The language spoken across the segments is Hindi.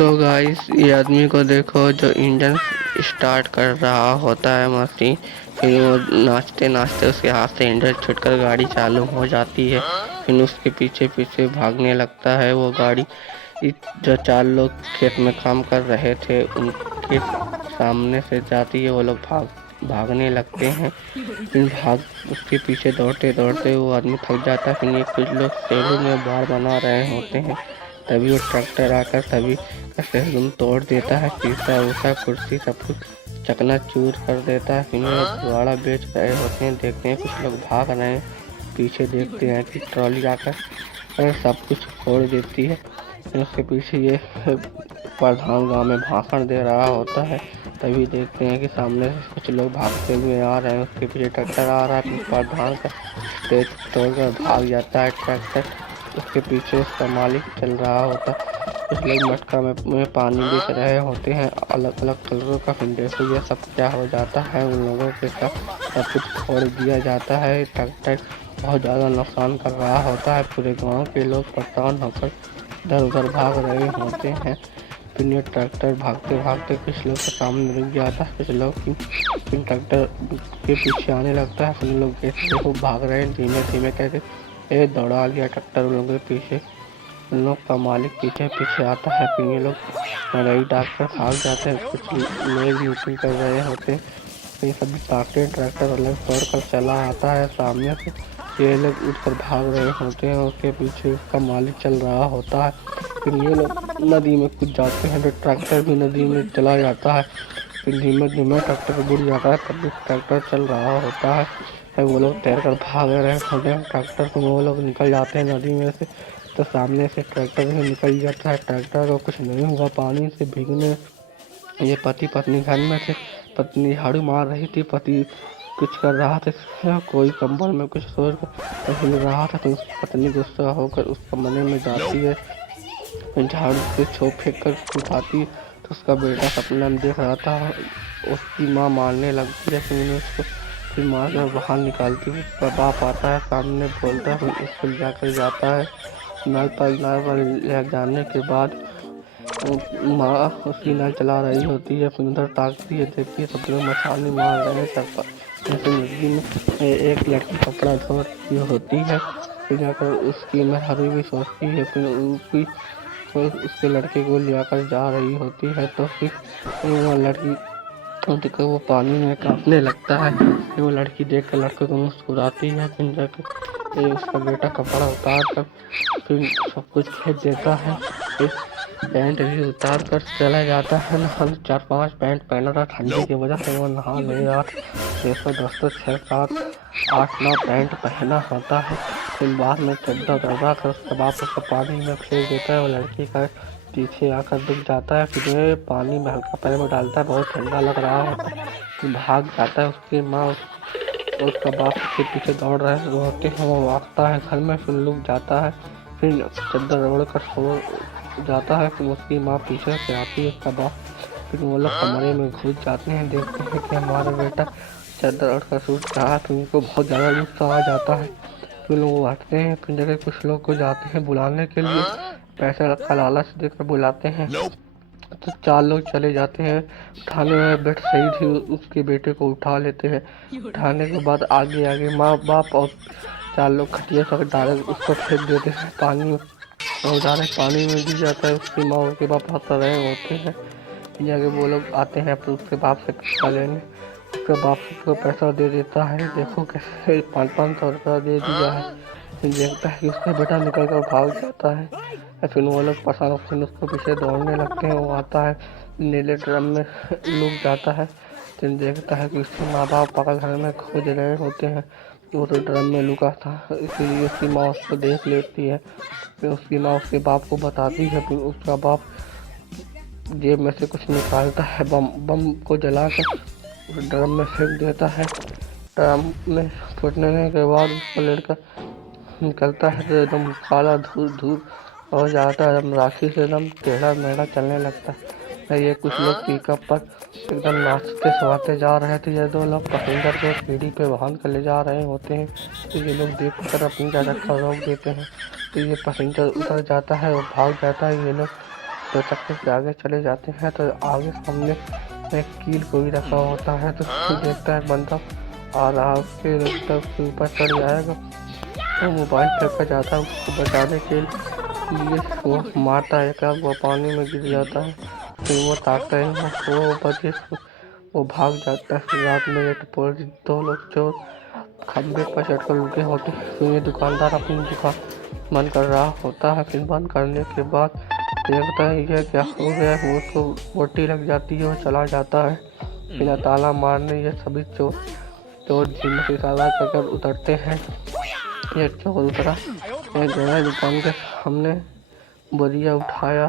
सो गाइस, ये आदमी को देखो जो इंजन स्टार्ट कर रहा होता है मशीन। फिर वो नाचते नाचते उसके हाथ से इंजन छूटकर गाड़ी चालू हो जाती है। फिर उसके पीछे पीछे भागने लगता है वो गाड़ी। जो चार लोग खेत में काम कर रहे थे उनके सामने से जाती है। वो लोग भागने लगते हैं। फिर उसके पीछे दौड़ते दौड़ते वो आदमी थक जाता है। फिर ये कुछ लोग सैलून में बार बना रहे होते हैं। तभी वो ट्रैक्टर आकर सभी का सैलून तोड़ देता है। शीशा उषा कुर्सी सब कुछ चकनाचूर कर देता है। फिर ये लोग कबाड़ा बेच रहे होते हैं। देखते हैं कुछ लोग भाग रहे हैं। पीछे देखते हैं कि ट्रॉली आकर सब कुछ फोड़ देती है। फिर उसके पीछे ये प्रधान गांव में भाषण दे रहा होता है। तभी देखते हैं कि सामने से कुछ लोग भागते हुए आ रहे हैं। उसके पीछे ट्रैक्टर आ रहा है। फिर प्रधान का स्टेज तोड़कर भाग जाता है ट्रैक्टर। उसके पीछे उसका मालिक चल रहा होता है। कुछ लोग मटका में पानी बेच रहे होते हैं अलग अलग कलरों का। फिर देखो ये सब क्या हो जाता है। उन लोगों के साथ सब कुछ फोड़ दिया जाता है। ट्रैक्टर बहुत ज़्यादा नुकसान कर रहा होता है। पूरे गांव के लोग परेशान होकर इधर उधर भाग रहे होते हैं। फिर ये ट्रैक्टर भागते भागते कुछ लोग के सामने रुक जाता है। कुछ लोग फिर ट्रैक्टर के पीछे आने लगता है। फिर लोग देखो भाग रहे हैं धीमे धीमे करके। ये दौड़ा लिया ट्रैक्टर उन लोगों के पीछे। उन लोग का मालिक पीछे पीछे आता है। फिर ये लोग लड़ाई डालकर भाग जाते हैं। कुछ लोग मीटिंग कर रहे होते हैं। फिर सभी ताकते ट्रैक्टर अलग तोड़कर चला आता है सामने से। ये लोग उठकर भाग रहे होते हैं। उसके पीछे उसका मालिक चल रहा होता है। फिर ये लोग नदी में कूद जाते हैं तो ट्रैक्टर भी नदी में चला जाता है। फिर धीमे धीमे ट्रैक्टर बुड़ जाता है। तब भी ट्रैक्टर चल रहा होता है। फिर वो लोग तैर कर भाग रहे होते हैं। ट्रैक्टर से वो लोग निकल जाते हैं नदी में से। तो सामने से ट्रैक्टर भी निकल जाता है। ट्रैक्टर को कुछ नहीं हुआ पानी से भीगने। ये पति पत्नी घर में थे। पत्नी झाड़ू मार रही थी। पति कुछ कर रहा था। कोई कंबल में कुछ सोच कर हिल रहा था। तो उसकी पत्नी गुस्सा होकर उस कमरे में जाती है। झाड़ू से छोप फेंक कर उठाती है। तो उसका बेटा सपना में देख रहा था। उसकी माँ मारने लगती है। फिर उसको फिर मार कर बाहर निकालती है। उसका बाप आता है सामने बोलता है। फिर स्कूल जाकर जाता है। नल पर ले जाने के बाद माँ उसकी नल चला रही होती है। फिर उधर ताकती है, देखती है सब लोग मछली मार रहे हैं सर पर। जैसे नदी में एक लड़की कपड़ा धो रही होती है। फिर जाकर उसकी मेहरी भी सोचती है। फिर उसके लड़के को लेकर जा रही होती है। तो फिर वो लड़की देखकर वो पानी में कांपने लगता है। फिर वो लड़की देख कर लड़के को मुस्कुराती है। फिर जाकर उसका बेटा कपड़ा उतार कर फिर सब कुछ फेंक देता है। फिर पैंट भी उतार कर चला जाता है नहाने। 4-5 पैंट पहना था। ठंडी की वजह से वो नहा नहीं रहा था। देखो दोस्तों 6-7-8-9 पैंट पहना होता है। फिर बाद में चद्दर दबा कर उसके बाप उसको पानी में फेंक देता है। वो लड़की का पीछे आकर डूब जाता है। फिर ये पानी में हल्का पैर में डालता है। बहुत ठंडा लग रहा होता है। फिर भाग जाता है। उसकी माँ उसका बाप उसके पीछे दौड़ रहे होते हैं। वो भागता है घर में। फिर लुक जाता है। फिर चद्दर ओढ़ कर सो जाता है। फिर उसकी माँ पीछे से आती है उसका बाप। फिर वो लोग कमरे में घुस जाते हैं। देखते हैं कि हमारा बेटा चद्दर ओढ़ कर सूट रहा है। फिर उनको बहुत ज़्यादा गुस्सा आ जाता है। फिर लोग हटते हैं। फिर जगह कुछ लोग को जाते हैं बुलाने के लिए। पैसा का लालच देकर बुलाते हैं। तो 4 लोग चले जाते हैं। उठाने में बेट सही थी। उसके बेटे को उठा लेते हैं। उठाने के बाद आगे आगे माँ बाप और 4 लोग खटिया से डायरेक्ट उसको फेंक देते हैं पानी में। और डायरेक्ट पानी में गिर जाता है। उसकी माँ उसके बाप हंस रहे होते हैं। फिर जाके वो लोग आते हैं फिर उसके बाप से पैसा लेने। उसके बाप उसको पैसा दे देता है। देखो कैसे 500 रुपया दे दिया है। फिर देखता है कि उसका बेटा निकल कर भाग जाता है। फिर वो लोग परेशान फिर उसको पीछे दौड़ने लगते हैं। वो आता है नीले ड्रम में लुक जाता है। फिर देखता है कि उसके माँ बाप पागल घर में खोज रहे होते हैं। वो तो ड्रम में लुका था, इसीलिए उसकी माँ उसको देख लेती है। फिर उसकी माँ उसके बाप को बताती है। फिर उसका बाप जेब में से कुछ निकालता है। बम को जलाकर ड्रम में फेंक देता है। ड्रम में फूटने के बाद उसका लड़का निकलता है तो एकदम काला धूल धूल हो जाता है। एकदम राखी से एकदम टेढ़ा मेढ़ा चलने लगता है। ये कुछ लोग पिकअप पर एकदम नाचते सवाते जा रहे थे। ये 2 लोग पैसेंजर को सीढ़ी पे बांध कर ले जा रहे होते हैं। तो ये लोग देख कर अपनी गाड़ी रोक देते हैं। तो ये पैसेंजर उतर जाता है और भाग जाता है। ये लोग तो चक्के से आगे चले जाते हैं तो आगे सामने एक कील कोई रखा होता है तो देखता है बंदा आ रहा, उसके लगता है उसके ऊपर चढ़ जाएगा तो मोबाइल फेंका जाता है उसको बचाने के लिए। वो मारता है क्या, वो पानी में गिर जाता है। फिर वो ताकता है वो बचे, वो भाग जाता है। फिर रात में ये पुलिस दो लोग चोर खंबे पर चढ़कर रुके होते हैं। फिर ये दुकानदार अपनी दुकान बंद कर रहा होता है। फिर बंद करने के बाद देखता है ये क्या हो गया, वो उसको वोटी लग जाती है, वो चला जाता है बिना ताला मारने। ये सभी चोर चोर जिम्मे से ताला कर उतरते हैं। ये चोर उतरा, ये गया दुकान के सामने, बोरिया उठाया,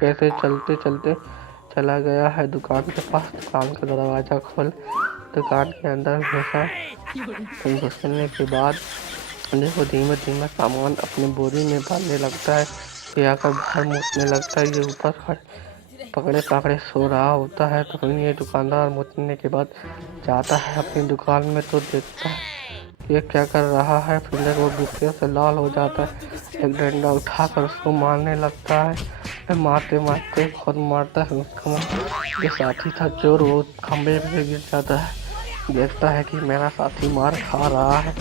कैसे चलते चलते चला गया है दुकान के पास। दुकान का दरवाजा खोल दुकान के अंदर घुसा। फिर घुसने के बाद देखो धीमे धीमे सामान अपने बोरी में डालने लगता है। फिर आकर बाहर मुतने लगता है। ये ऊपर पकड़े पकड़े सो रहा होता है। तो फिर ये दुकानदार मुतने के बाद जाता है अपनी दुकान में तो देखता है ये क्या कर रहा है। फिर वो गुस्से से लाल हो जाता है, एक डंडा उठाकर उसको मारने लगता है। फिर मारते मारते खुद मारता है उसका जो साथी था चोर, वो खंबे पे गिर जाता है। देखता है कि मेरा साथी मार खा रहा है,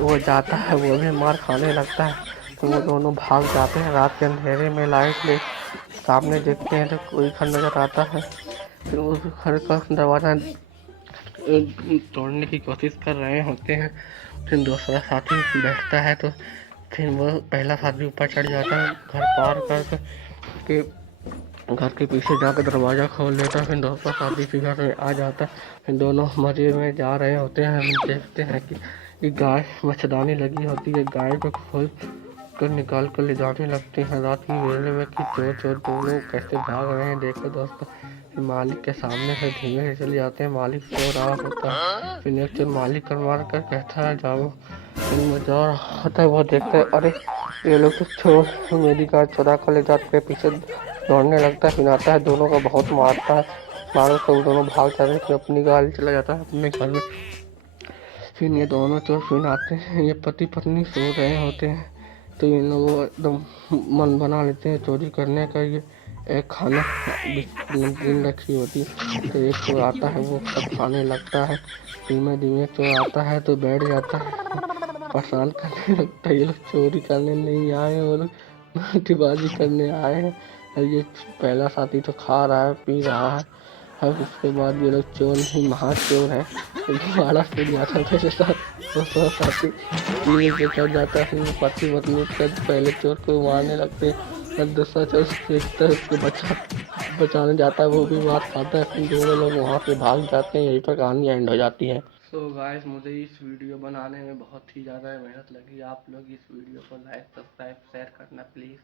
वो जाता है, वो भी मार खाने लगता है। तो वो दोनों भाग जाते हैं। रात के अंधेरे में लाइट ले सामने देखते हैं तो कोई घर नजर आता है। फिर उस घर का दरवाजा तोड़ने की कोशिश कर रहे होते हैं। फिर दूसरा साथी बैठता है तो फिर वो पहला साथी ऊपर चढ़ जाता है, घर पार कर के घर के पीछे जाकर दरवाजा खोल देता है। फिर दूसरा साथी फिर घर में आ जाता है। फिर दोनों मजे में जा रहे होते हैं। हम देखते हैं कि गाय मच्छरदानी लगी होती है, गाय को खोल कर निकाल कर ले जाने लगते हैं रात की वेले में कि चोर चोर दोनों कैसे भाग रहे हैं। देखो दोस्तों, फिर मालिक के सामने से धीमे से चले जाते हैं। मालिक सो रहा होता है। फिर एक चोर मालिक कर मार कर कहता है जाओ। फिर वो जा रहा होता है, वो देखते हैं अरे ये लोग तो चोर मेरी कार चुरा कर ले जाते हैं। पीछे दौड़ने लगता है, फिर आता है, दोनों को बहुत मारता है। मारो तो दोनों भाग जाते हैं। फिर अपनी गाड़ी चला जाता है अपने घर में। फिर ये दोनों चोर फिर आते हैं, ये पति पत्नी सो रहे होते हैं तो इन लोगों एकदम मन बना लेते हैं चोरी करने का। ये एक खाना नमकीन रखी होती है तो एक चोर आता है, वो सब खाने लगता है। धीमे धीमे चोर आता है तो बैठ जाता है, परेशान करने लगता है। ये लोग चोरी करने नहीं आए हैं, वो लोग नाटीबाजी करने आए हैं। और ये पहला साथी तो खा रहा है पी रहा है। अब उसके बाद ये लोग चोर नहीं महाचोर है, दोबारा फिर जाता है मेरे साथ दूसरा साथी नीचे पे चढ़ जाता है। वो पति पत्नी का पहले चोर को मारने लगते हैं और दूसरा चोर देखता है उसको बचाने जाता है, वो भी मार खाता है। फिर दोनों लोग वहाँ से भाग जाते हैं। यहीं पर कहानी एंड हो जाती है। सो गाइस, मुझे इस वीडियो बनाने में बहुत ही ज़्यादा मेहनत लगी। आप लोग इस वीडियो को लाइक सब्सक्राइब शेयर करना प्लीज़।